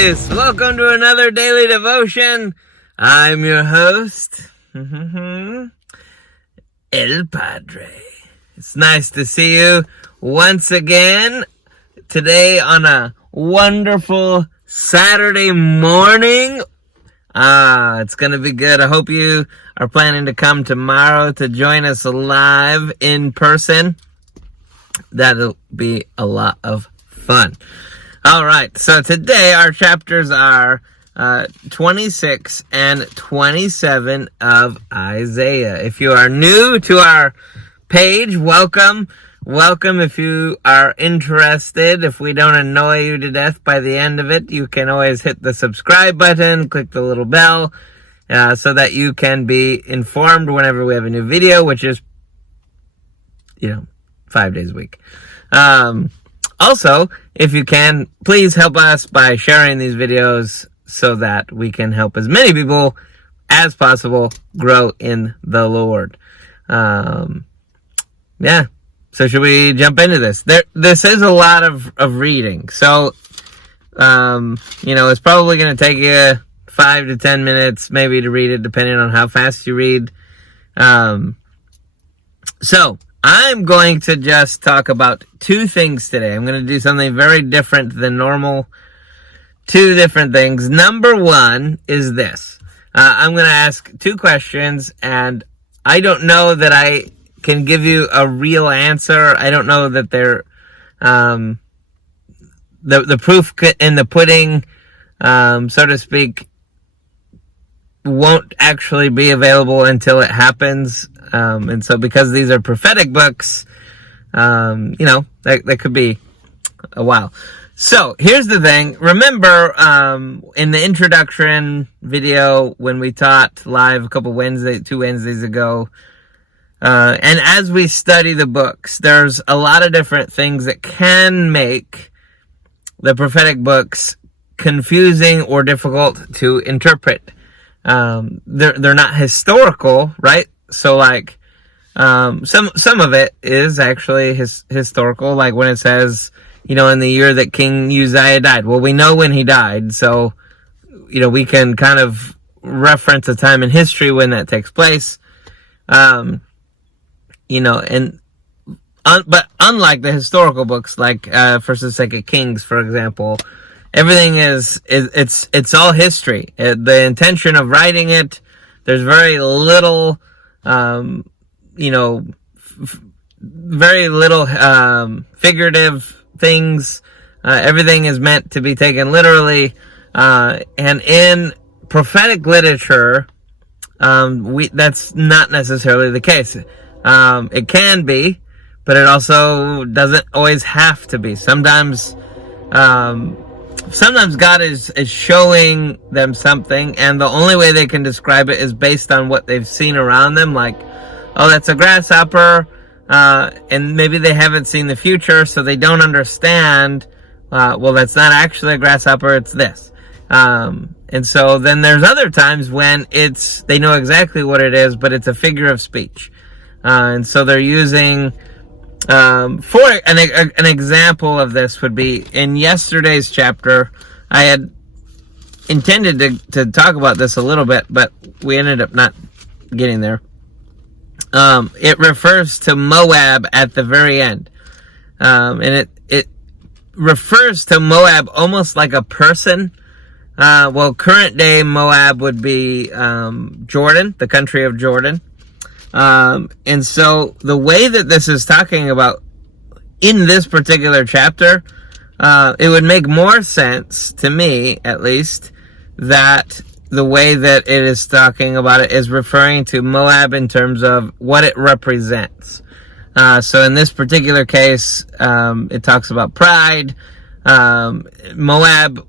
Peace! Welcome to another daily devotion. I'm your host, El Padre. It's nice to see you once again today on a wonderful Saturday morning. It's going to be good. I hope you are planning to come tomorrow to join us live in person. That'll be a lot of fun. All right, so today our chapters are 26 and 27 of Isaiah. If you are new to our page, welcome. Welcome. If you are interested, if we don't annoy you to death by the end of it, you can always hit the subscribe button, click the little bell, so that you can be informed whenever we have a new video, which is, 5 days a week. Also, if you can, please help us by sharing these videos so that we can help as many people as possible grow in the Lord. So should we jump into this? This is a lot of reading. So, it's probably going to take you 5 to 10 minutes maybe to read it, depending on how fast you read. So I'm going to just talk about two things today. I'm going to do something very different than normal. Two different things. Number one is this. I'm going to ask two questions, and I don't know that I can give you a real answer. I don't know that they're, the proof in the pudding, so to speak, won't actually be available until it happens. And so because these are prophetic books, that could be a while. So here's the thing. Remember, in the introduction video when we taught live two Wednesdays ago, and as we study the books, there's a lot of different things that can make the prophetic books confusing or difficult to interpret. They're not historical, right? So some of it is actually historical, like when it says, in the year that King Uzziah died. Well, we know when he died, so, we can kind of reference a time in history when that takes place. But unlike the historical books, like, First and Second Kings, for example, everything it's all history. The intention of writing it, there's very little, very little, figurative things. Everything is meant to be taken literally. And in prophetic literature, that's not necessarily the case. It can be, but it also doesn't always have to be. Sometimes God is showing them something, and the only way they can describe it is based on what they've seen around them, like, oh, that's a grasshopper, and maybe they haven't seen the future, so they don't understand, well, that's not actually a grasshopper, it's this. And so then there's other times when they know exactly what it is, but it's a figure of speech. And so they're using, for an example of this would be in yesterday's chapter. I had intended to talk about this a little bit, but we ended up not getting there. It refers to Moab at the very end. And it refers to Moab almost like a person. Current day Moab would be, Jordan, the country of Jordan. And so the way that this is talking about in this particular chapter, it would make more sense to me, at least, that the way that it is talking about it is referring to Moab in terms of what it represents. So in this particular case, it talks about pride. Moab,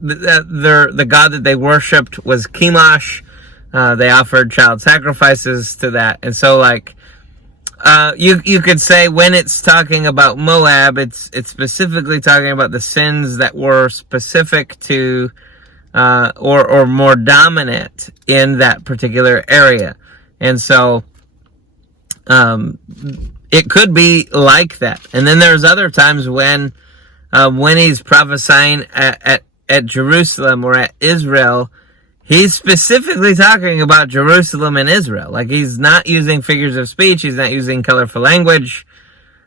the god that they worshipped was Chemosh. They offered child sacrifices to that. And so, you could say when it's talking about Moab, it's specifically talking about the sins that were specific to, or more dominant in that particular area. And so, it could be like that. And then there's other times when, when he's prophesying at Jerusalem or at Israel, he's specifically talking about Jerusalem and Israel. Like, he's not using figures of speech. He's not using colorful language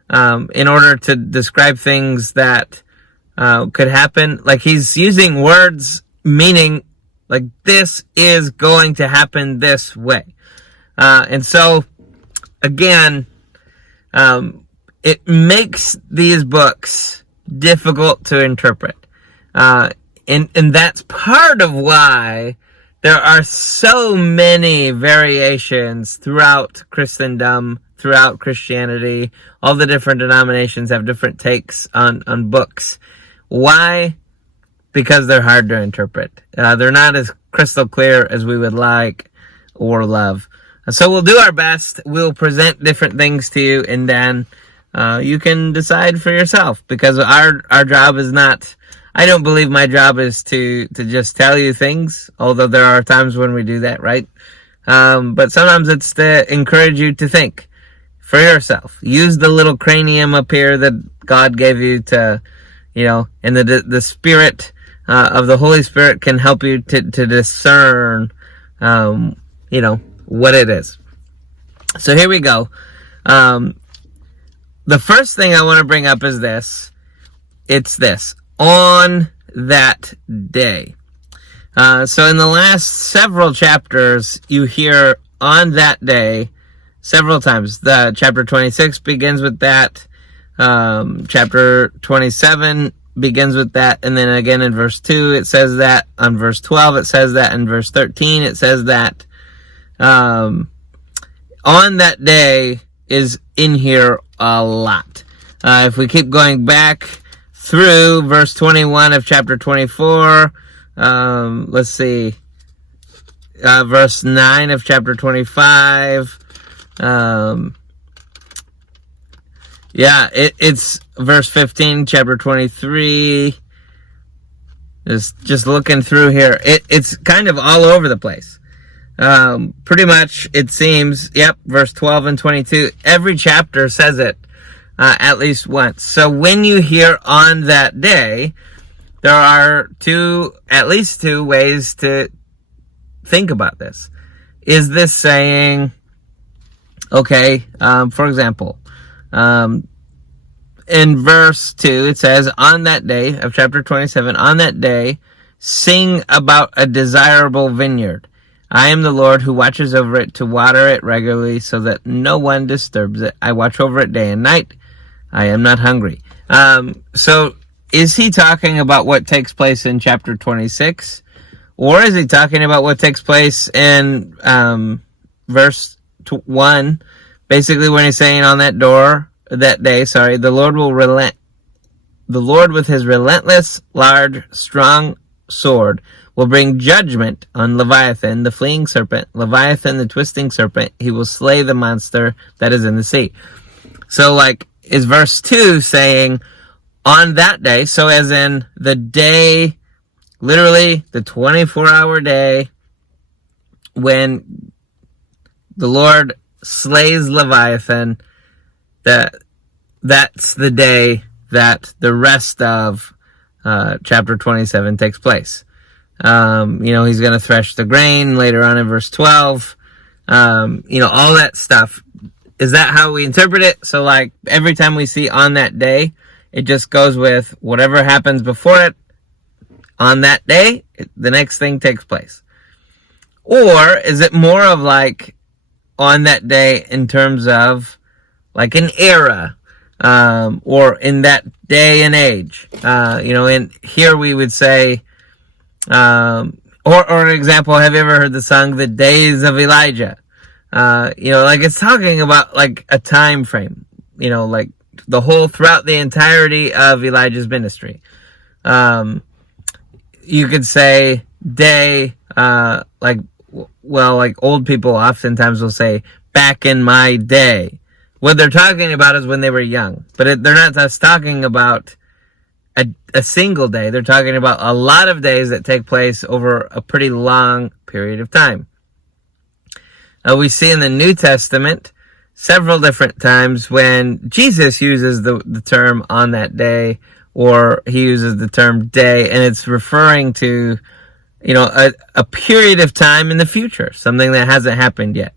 in order to describe things that could happen. Like, he's using words meaning, like, this is going to happen this way. And so, again, it makes these books difficult to interpret. And that's part of why there are so many variations throughout Christendom, throughout Christianity. All the different denominations have different takes on books. Why? Because they're hard to interpret. They're not as crystal clear as we would like or love. So we'll do our best. We'll present different things to you, and then you can decide for yourself. Because our job is not... I don't believe my job is to just tell you things, although there are times when we do that, right? But sometimes it's to encourage you to think for yourself. Use the little cranium up here that God gave you to, and the Spirit of the Holy Spirit can help you to discern, what it is. So here we go. The first thing I want to bring up is this. It's this. On that day. So in the last several chapters, you hear on that day several times. The chapter 26 begins with that. Chapter 27 begins with that. And then again in verse 2, it says that. On verse 12, it says that. In verse 13, it says that. On that day is in here a lot. If we keep going back through verse 21 of chapter 24, let's see, verse 9 of chapter 25, it's verse 15, chapter 23, just looking through here, it's kind of all over the place. Pretty much, it seems, verse 12 and 22, every chapter says it. At least once. So when you hear on that day, there are at least two ways to think about this. Is this saying, okay, for example, in verse 2, it says, on that day of chapter 27, on that day, sing about a desirable vineyard. I am the Lord who watches over it to water it regularly so that no one disturbs it. I watch over it day and night. I am not hungry. So is he talking about what takes place in chapter 26? Or is he talking about what takes place in verse 1? Basically when he's saying on that day, the Lord will relent. The Lord with his relentless, large, strong sword will bring judgment on Leviathan, the fleeing serpent, Leviathan, the twisting serpent. He will slay the monster that is in the sea. So is verse 2 saying, on that day, so as in the day, literally the 24-hour day, when the Lord slays Leviathan, that's the day that the rest of chapter 27 takes place. He's going to thresh the grain later on in verse 12, all that stuff. Is that how we interpret it? So every time we see on that day, it just goes with whatever happens before it. On that day, the next thing takes place. Or is it more of on that day in terms of an era, or in that day and age? And here we would say, or an example, have you ever heard the song, The Days of Elijah? It's talking about a time frame, throughout the entirety of Elijah's ministry. You could say day, old people oftentimes will say, back in my day. What they're talking about is when they were young, but they're not just talking about a single day. They're talking about a lot of days that take place over a pretty long period of time. We see in the New Testament several different times when Jesus uses the term on that day, or he uses the term day, and it's referring to, a period of time in the future, something that hasn't happened yet.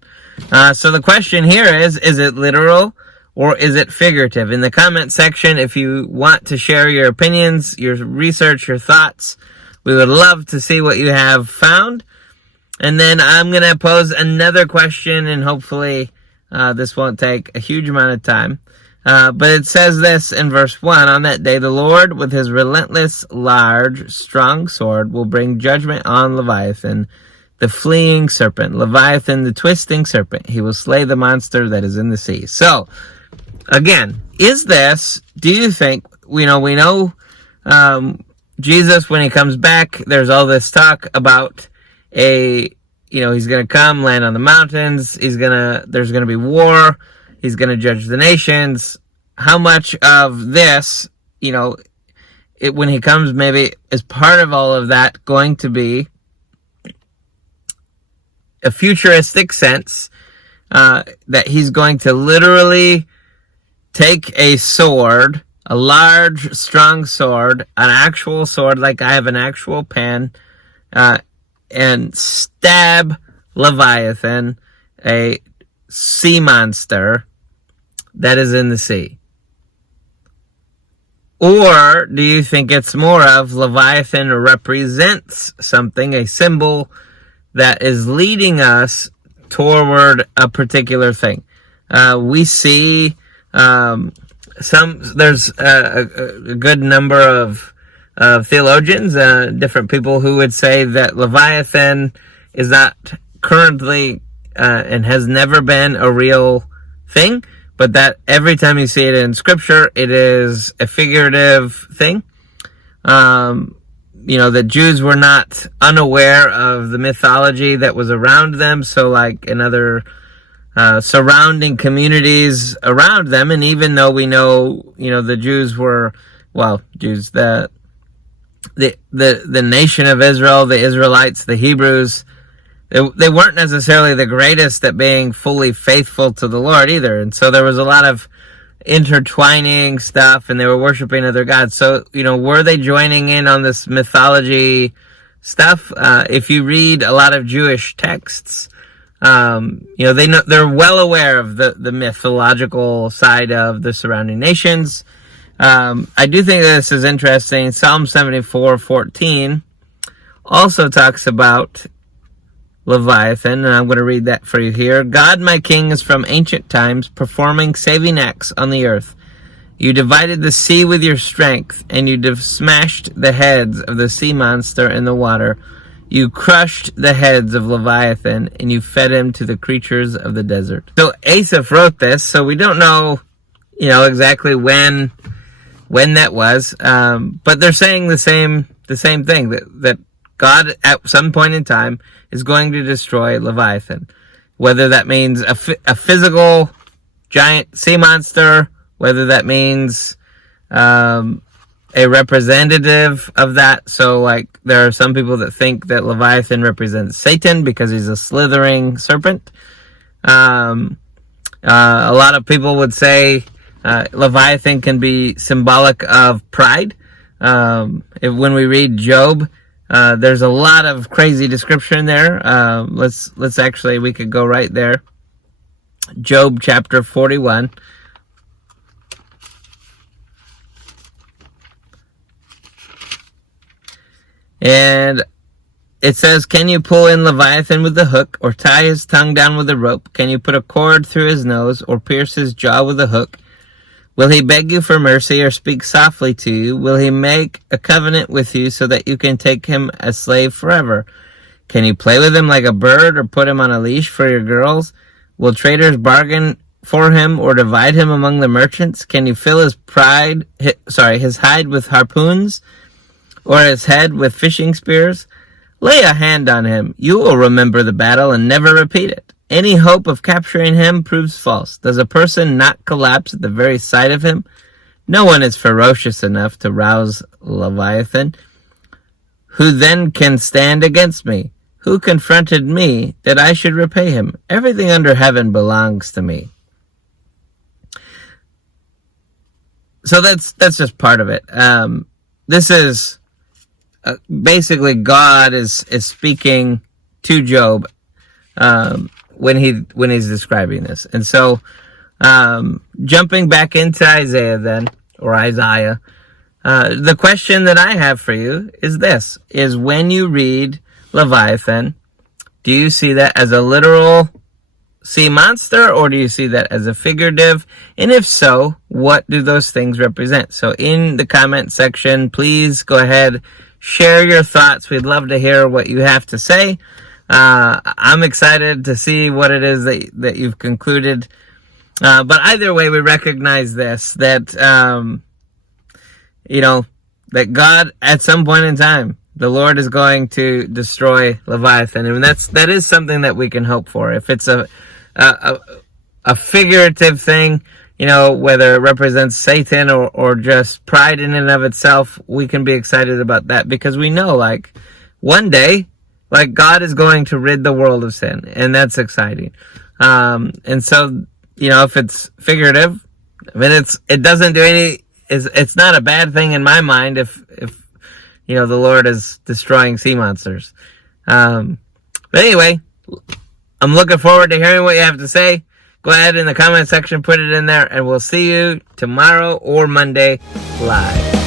So the question here is it literal or is it figurative? In the comment section, if you want to share your opinions, your research, your thoughts, we would love to see what you have found. And then I'm going to pose another question, and hopefully this won't take a huge amount of time. But it says this in verse 1, "On that day the Lord, with his relentless, large, strong sword, will bring judgment on Leviathan, the fleeing serpent, Leviathan, the twisting serpent. He will slay the monster that is in the sea." So, again, do you think, we know Jesus, when he comes back, there's all this talk about he's going to come, land on the mountains, there's going to be war, he's going to judge the nations. How much of this, when he comes, maybe is part of all of that going to be a futuristic sense, that he's going to literally take a sword, a large, strong sword, an actual sword, like I have an actual pen, and stab Leviathan, a sea monster that is in the sea? Or do you think it's more of Leviathan represents something, a symbol that is leading us toward a particular thing? We see there's a good number of theologians, different people who would say that Leviathan is not currently and has never been a real thing, but that every time you see it in Scripture, it is a figurative thing. The Jews were not unaware of the mythology that was around them, so like in other surrounding communities around them, and even though we know, the Jews were, Jews, the nation of Israel, the Israelites, the Hebrews, they weren't necessarily the greatest at being fully faithful to the Lord either. And so there was a lot of intertwining stuff, and they were worshiping other gods. So, were they joining in on this mythology stuff? If you read a lot of Jewish texts, they're well aware of the mythological side of the surrounding nations. I do think this is interesting. Psalm 74:14 also talks about Leviathan, and I'm going to read that for you here. "God, my King, is from ancient times, performing saving acts on the earth. You divided the sea with your strength, and you smashed the heads of the sea monster in the water. You crushed the heads of Leviathan, and you fed him to the creatures of the desert." So Asaph wrote this, so we don't know, exactly when that was, but they're saying the same thing, that God at some point in time is going to destroy Leviathan. Whether that means a physical giant sea monster, whether that means a representative of that. So like there are some people that think that Leviathan represents Satan because he's a slithering serpent. A lot of people would say Leviathan can be symbolic of pride. When we read Job, there's a lot of crazy description there. We could go right there. Job chapter 41. And it says, "Can you pull in Leviathan with the hook, or tie his tongue down with a rope? Can you put a cord through his nose, or pierce his jaw with a hook? Will he beg you for mercy, or speak softly to you? Will he make a covenant with you so that you can take him as slave forever? Can you play with him like a bird, or put him on a leash for your girls? Will traders bargain for him, or divide him among the merchants? Can you fill his hide with harpoons, or his head with fishing spears? Lay a hand on him. You will remember the battle and never repeat it. Any hope of capturing him proves false. Does a person not collapse at the very sight of him? No one is ferocious enough to rouse Leviathan. Who then can stand against me? Who confronted me that I should repay him? Everything under heaven belongs to me. So that's just part of it. This is basically God is speaking to Job when he's describing this. And so jumping back into Isaiah then, or Isaiah, the question that I have for you is this: is when you read Leviathan, do you see that as a literal sea monster, or do you see that as a figurative? And if so, what do those things represent? So in the comment section, please go ahead, share your thoughts. We'd love to hear what you have to say. I'm excited to see what it is that you've concluded. But either way, we recognize this, that, that God, at some point in time, the Lord is going to destroy Leviathan. And that is something that we can hope for. If it's a figurative thing, whether it represents Satan or just pride in and of itself, we can be excited about that, because we know, one day, God is going to rid the world of sin, and that's exciting. And so, if it's figurative, it doesn't do it's not a bad thing in my mind if the Lord is destroying sea monsters. But anyway, I'm looking forward to hearing what you have to say. Go ahead in the comment section, put it in there, and we'll see you tomorrow or Monday live.